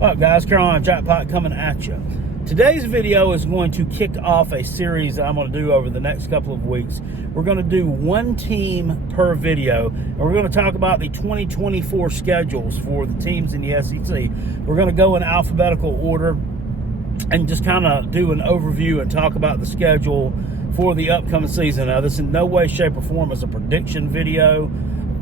What up, guys? Carolina Jackpot coming at you. Today's video is going to kick off a series that I'm going to do over the next couple of weeks. We're going to do one team per video, and we're going to talk about the 2024 schedules for the teams in the SEC. We're going to go in alphabetical order and just kind of do an overview and talk about the schedule for the upcoming season. Now, this in no way, shape, or form is a prediction video.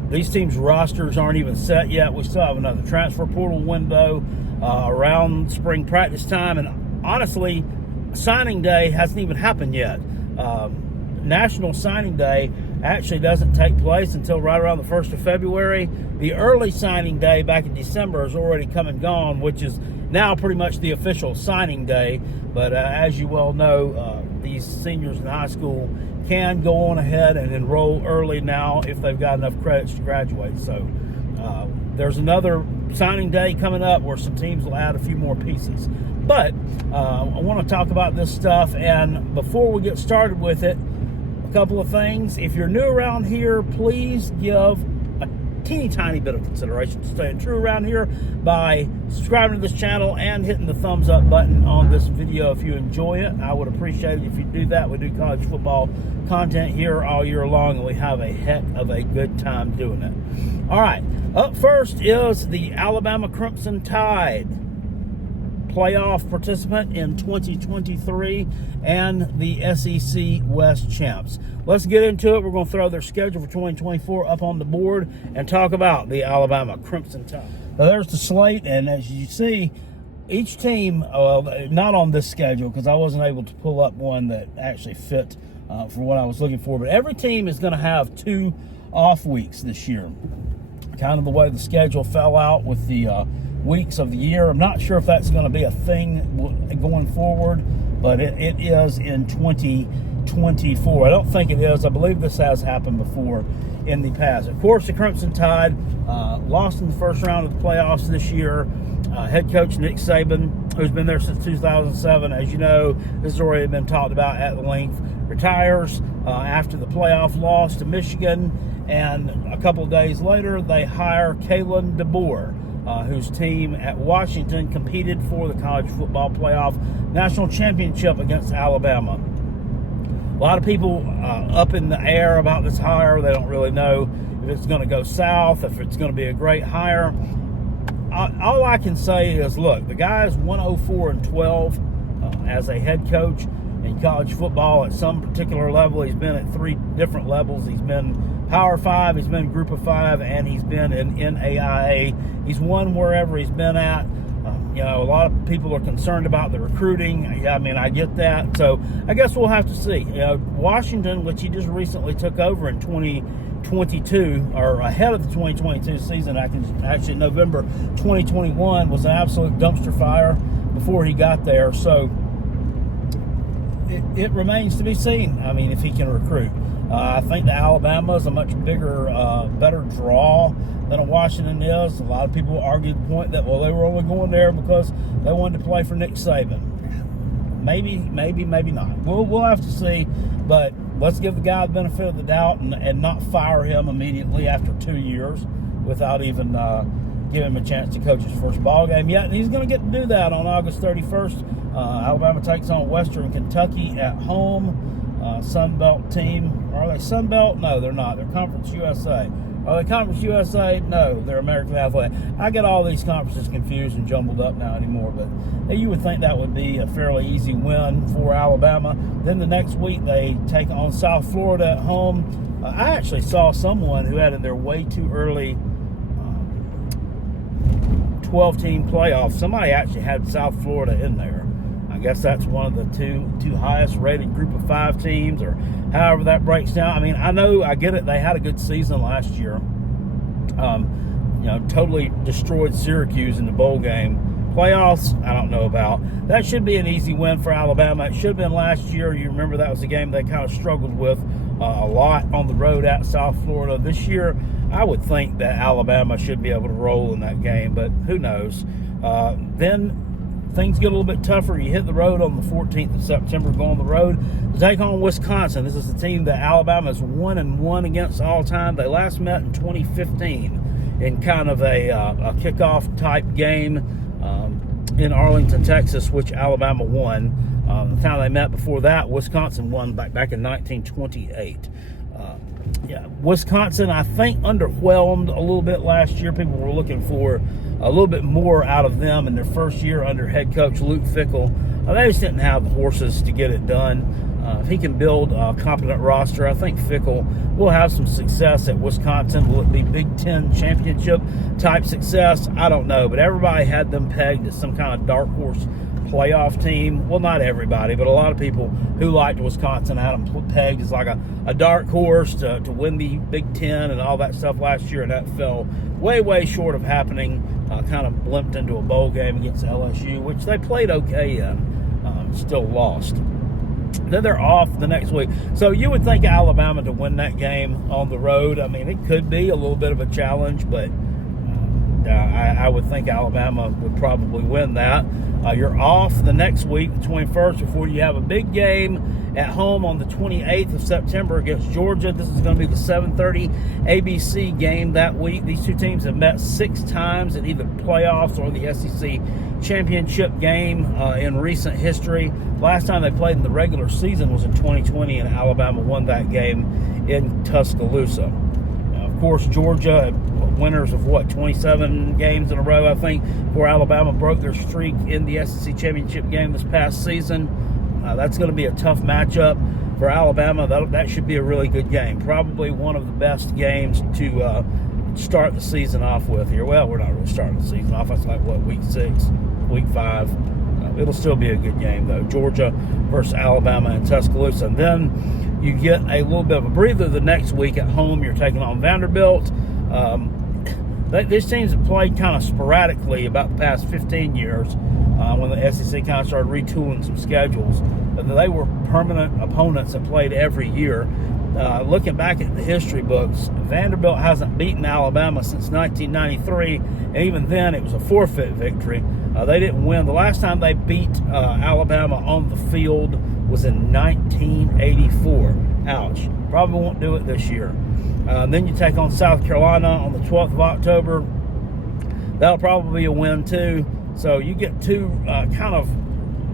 These teams' rosters aren't even set yet. We still have another transfer portal window around spring practice time, and honestly, signing day hasn't even happened yet. National Signing Day actually doesn't take place until right around the 1st of February. The early signing day back in December has already come and gone, which is now pretty much the official signing day. But as you well know, these seniors in high school can go on ahead and enroll early now if they've got enough credits to graduate. So there's another signing day coming up where some teams will add a few more pieces. But I want to talk about this stuff, and before we get started with it, a couple of things. If you're new around here, please give a teeny tiny bit of consideration to staying true around here by subscribing to this channel and hitting the thumbs up button on this video if you enjoy it. I would appreciate it if you do that. We do college football content here all year long, and we have a heck of a good time doing it. All right, up first is the Alabama Crimson Tide, playoff participant in 2023 and the SEC West champs. Let's get into it. We're going to throw their schedule for 2024 up on the board and talk about the Alabama Crimson Tide. Now, there's the slate, and as you see, each team, not on this schedule because I wasn't able to pull up one that actually fit for what I was looking for, but every team is going to have 2 off weeks this year. Kind of the way the schedule fell out with the weeks of the year. I'm not sure if that's going to be a thing going forward, but it is in 2024. I don't think it is. I believe this has happened before in the past. Of course, the Crimson Tide lost in the first round of the playoffs this year. Head coach Nick Saban, who's been there since 2007, as you know, this has already been talked about at length, retires after the playoff loss to Michigan, and a couple of days later, they hire Kalen DeBoer, whose team at Washington competed for the college football playoff national championship against Alabama. A lot of people up in the air about this hire. They don't really know if it's going to go south, if it's going to be a great hire. All I can say is, look, the guy's 104-12 as a head coach in college football at some particular level. He's been at 3 different levels. He's been Power 5, he's been Group of 5, and he's been in NAIA. He's won wherever he's been at. A lot of people are concerned about the recruiting. I mean, I get that. So I guess we'll have to see. Washington, which he just recently took over in 2022, or ahead of the 2022 season, actually November 2021, was an absolute dumpster fire before he got there. So it remains to be seen. I mean, if he can recruit. I think that Alabama is a much bigger, better draw than a Washington is. A lot of people argue the point that, well, they were only going there because they wanted to play for Nick Saban. Maybe not. We'll have to see, but let's give the guy the benefit of the doubt and not fire him immediately after 2 years without even giving him a chance to coach his first ball game yet. And he's going to get to do that on August 31st. Alabama takes on Western Kentucky at home. Sun Belt team. Are they Sun Belt? No, they're not. They're Conference USA. Are they Conference USA? No, they're American Athletic. I get all these conferences confused and jumbled up now anymore, but you would think that would be a fairly easy win for Alabama. Then the next week they take on South Florida at home. I actually saw someone who had in their way too early 12-team playoff. Somebody actually had South Florida in there. I guess that's one of the two highest rated Group of 5 teams, or however that breaks down. I mean, I get it. They had a good season last year. Totally destroyed Syracuse in the bowl game. Playoffs, I don't know about. That should be an easy win for Alabama. It should have been last year. You remember that was a game they kind of struggled with a lot on the road at South Florida. This year, I would think that Alabama should be able to roll in that game, but who knows. Then things get a little bit tougher. You hit the road on the 14th of September, go on the road to take on Wisconsin. This is the team that Alabama's 1-1 against all time. They last met in 2015 in kind of a kickoff type game. in Arlington, Texas, which Alabama won. The time they met before that, Wisconsin won back in 1928. Wisconsin, I think, underwhelmed a little bit last year. People were looking for a little bit more out of them in their first year under head coach Luke Fickell. They just didn't have the horses to get it done. If he can build a competent roster, I think Fickell will have some success at Wisconsin. Will it be Big Ten championship type success? I don't know, but everybody had them pegged as some kind of dark horse playoff team. Well, not everybody, but a lot of people who liked Wisconsin had them pegged as like a dark horse to win the Big Ten and all that stuff last year, and that fell way short of happening. Kind of blimped into a bowl game against LSU, which they played okay in, still lost. Then they're off the next week. So you would think Alabama to win that game on the road. I mean, it could be a little bit of a challenge, but I would think Alabama would probably win that. You're off the next week, the 21st, before you have a big game at home on the 28th of September against Georgia. This is going to be the 7:30 ABC game that week. These two teams have met 6 times in either playoffs or the SEC championship game in recent history. Last time they played in the regular season was in 2020, and Alabama won that game in Tuscaloosa. Of course, Georgia, winners of 27 games in a row, I think, before Alabama broke their streak in the SEC championship game this past season. That's going to be a tough matchup for Alabama. That should be a really good game. Probably one of the best games to start the season off with here. Well, we're not really starting the season off. That's like, week 6, week 5. It'll still be a good game, though. Georgia versus Alabama in Tuscaloosa. And then you get a little bit of a breather the next week at home. You're taking on Vanderbilt. These teams have played kind of sporadically about the past 15 years when the SEC kind of started retooling some schedules. But they were permanent opponents that played every year. Looking back at the history books, Vanderbilt hasn't beaten Alabama since 1993, and even then it was a forfeit victory. They didn't win. The last time they beat Alabama on the field was in 1984. Ouch. Probably won't do it this year. Then you take on South Carolina on the 12th of October. That'll probably be a win too. So you get 2 kind of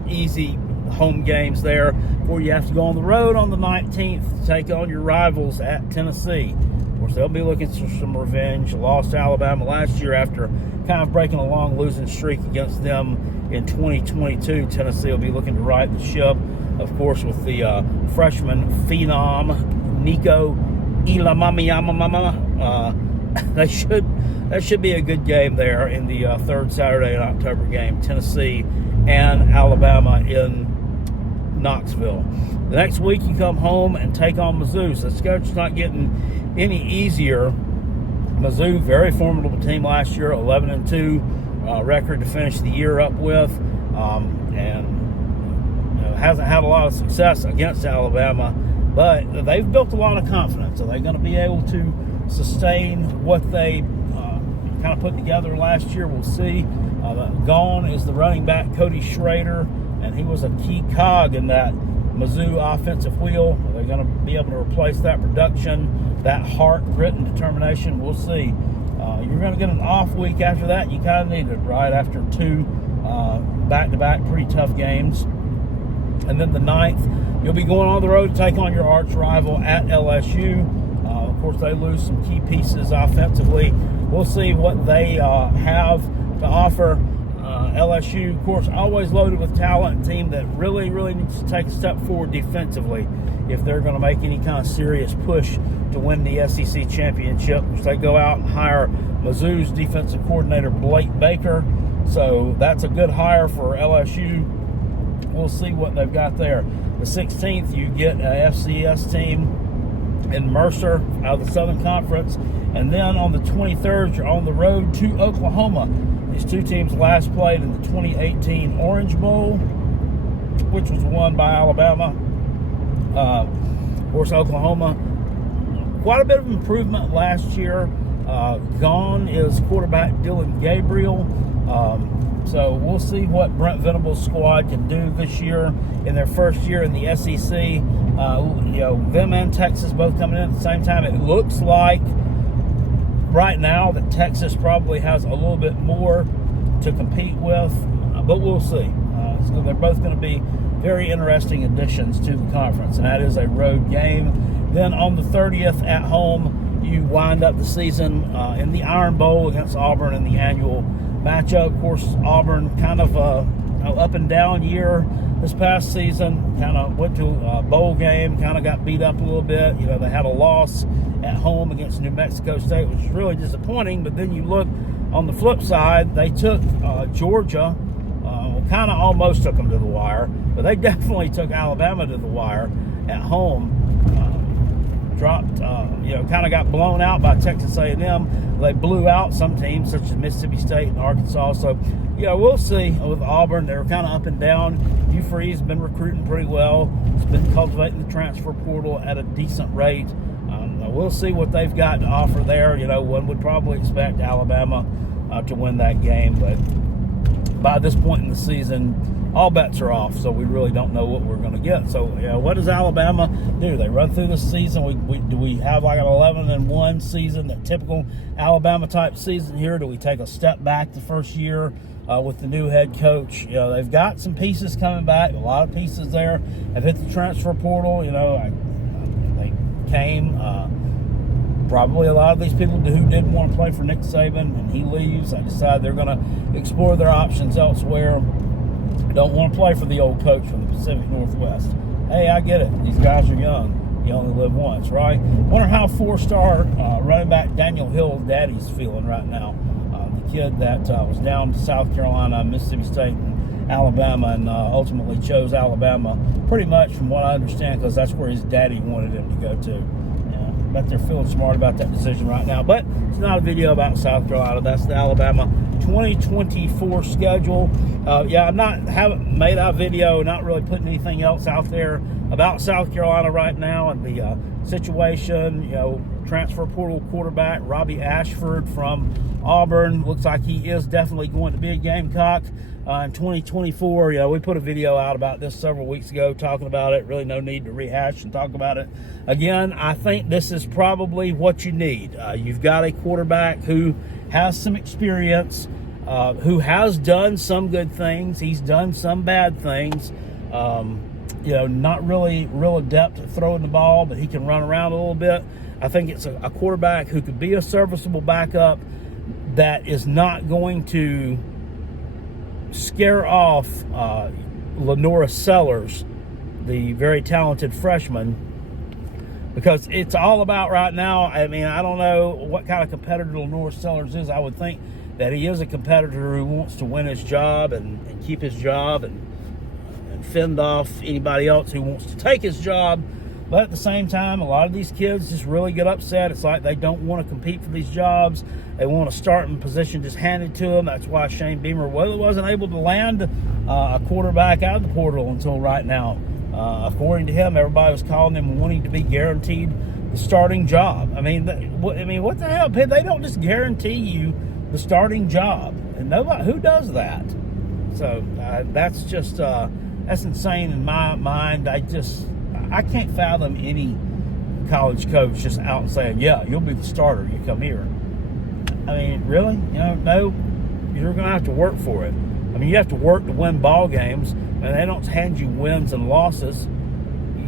easy home games there before you have to go on the road on the 19th to take on your rivals at Tennessee. Of course, they'll be looking for some revenge. Lost to Alabama last year after kind of breaking a long losing streak against them in 2022. Tennessee will be looking to right the ship, of course, with the freshman phenom Nico Iamaleava. That should be a good game there in the third Saturday in October game. Tennessee and Alabama in Knoxville. The next week you come home and take on Mizzou. So the schedule's not getting any easier. Mizzou, very formidable team last year, 11-2 record to finish the year up with, and hasn't had a lot of success against Alabama, but they've built a lot of confidence. Are they going to be able to sustain what they kind of put together last year? We'll see. Gone is the running back Cody Schrader, and he was a key cog in that Mizzou offensive wheel. Are they going to be able to replace that production, that heart, grit, and determination? We'll see. You're going to get an off week after that. You kind of need it, right, after 2 back-to-back pretty tough games. And then the 9th, you'll be going on the road to take on your arch rival at LSU. Of course, they lose some key pieces offensively. We'll see what they have to offer. LSU, of course, always loaded with talent, a team that really needs to take a step forward defensively if they're going to make any kind of serious push to win the SEC championship, which they go out and hire Mizzou's defensive coordinator, Blake Baker. So that's a good hire for LSU. We'll see what they've got there. The 16th, you get a FCS team in Mercer out of the Southern Conference. And then on the 23rd, you're on the road to Oklahoma. These 2 teams last played in the 2018 Orange Bowl, which was won by Alabama. Of course, Oklahoma, quite a bit of improvement last year. Gone is quarterback Dylan Gabriel. So we'll see what Brent Venable's squad can do this year in their first year in the SEC. Them and Texas both coming in at the same time. It looks like right now that Texas probably has a little bit more to compete with, but we'll see. So they're both going to be very interesting additions to the conference, and that is a road game. Then on the 30th at home, you wind up the season in the Iron Bowl against Auburn in the annual matchup. Of course, Auburn kind of up and down year this past season. Kind of went to a bowl game, kind of got beat up a little bit. You know, they had a loss at home against New Mexico State, which was really disappointing. But then you look on the flip side, they took Georgia, kind of almost took them to the wire, but they definitely took Alabama to the wire at home. Dropped, kind of got blown out by Texas A&M. They blew out some teams such as Mississippi State and Arkansas. So, we'll see with Auburn. They're kind of up and down. Hugh Freeze has been recruiting pretty well. He's been cultivating the transfer portal at a decent rate. We'll see what they've got to offer there. One would probably expect Alabama to win that game, but by this point in the season, all bets are off, so we really don't know what we're going to get. So, what does Alabama do? They run through the season. Do we have like an 11-1 season, that typical Alabama-type season here? Do we take a step back the first year with the new head coach? They've got some pieces coming back, a lot of pieces there. Have hit the transfer portal. They came. Probably a lot of these people who didn't want to play for Nick Saban, and he leaves. I decide they're going to explore their options elsewhere. Don't want to play for the old coach from the Pacific Northwest. Hey, I get it. These guys are young. You only live once, right? Wonder how four-star running back Daniel Hill's daddy's feeling right now. The kid that was down to South Carolina, Mississippi State, and Alabama, and ultimately chose Alabama pretty much from what I understand, because that's where his daddy wanted him to go to. I bet they're feeling smart about that decision right now. But it's not a video about South Carolina. That's the Alabama 2024 schedule. Haven't made a video, not really putting anything else out there about South Carolina right now and the situation. Transfer portal quarterback Robbie Ashford from Auburn looks like he is definitely going to be a Gamecock in 2024. We put a video out about this several weeks ago talking about it. Really no need to rehash and talk about it again. I think this is probably what you need. You've got a quarterback who has some experience, who has done some good things. He's done some bad things. Not really real adept at throwing the ball, but he can run around a little bit. I think it's a quarterback who could be a serviceable backup that is not going to scare off Lenora Sellers, the very talented freshman, because it's all about right now. I mean, I don't know what kind of competitor Lenora Sellers is. I would think that he is a competitor who wants to win his job and keep his job and fend off anybody else who wants to take his job. But at the same time, a lot of these kids just really get upset. It's like they don't want to compete for these jobs. They want a starting position just handed to them. That's why Shane Beamer wasn't able to land a quarterback out of the portal until right now. According to him, everybody was calling him wanting to be guaranteed the starting job. I mean, what the hell? They don't just guarantee you the starting job, and nobody who does that. So that's just that's insane in my mind. I can't fathom any college coach just out and saying, yeah, you'll be the starter, you come here. I mean, really? No, you're going to have to work for it. I mean, you have to work to win ball games, and they don't hand you wins and losses.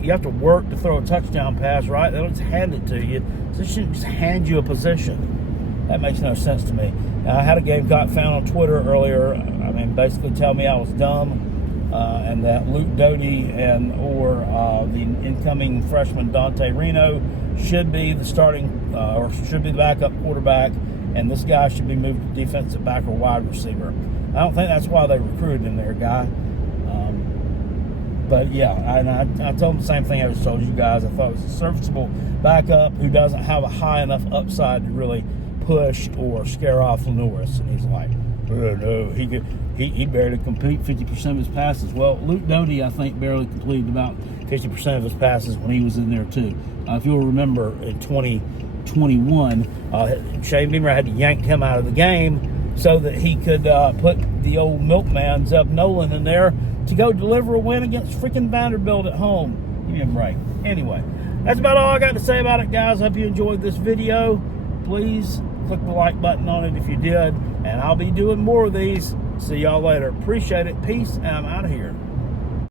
You have to work to throw a touchdown pass, right? They don't just hand it to you. So they shouldn't just hand you a position. That makes no sense to me. Now, I had a Gamecock fan on Twitter earlier, basically tell me I was dumb. And that Luke Doty or the incoming freshman Dante Reno should be the starting or should be the backup quarterback, and this guy should be moved to defensive back or wide receiver. I don't think that's why they recruited him there, guy. But yeah, I told him the same thing I just told you guys. I thought it was a serviceable backup who doesn't have a high enough upside to really push or scare off Lenoris. And he's like, oh, no, he barely complete 50% of his passes. Well, Luke Doty, I think, barely completed about 50% of his passes when he was in there too. If you'll remember, in 2021, Shane Beamer had to yank him out of the game so that he could put the old milkman Zeb Nolan in there to go deliver a win against freaking Vanderbilt at home. Give me a break. Anyway, that's about all I got to say about it, guys. Hope you enjoyed this video. Please click the like button on it if you did, and I'll be doing more of these. See y'all later. Appreciate it. Peace. I'm out of here.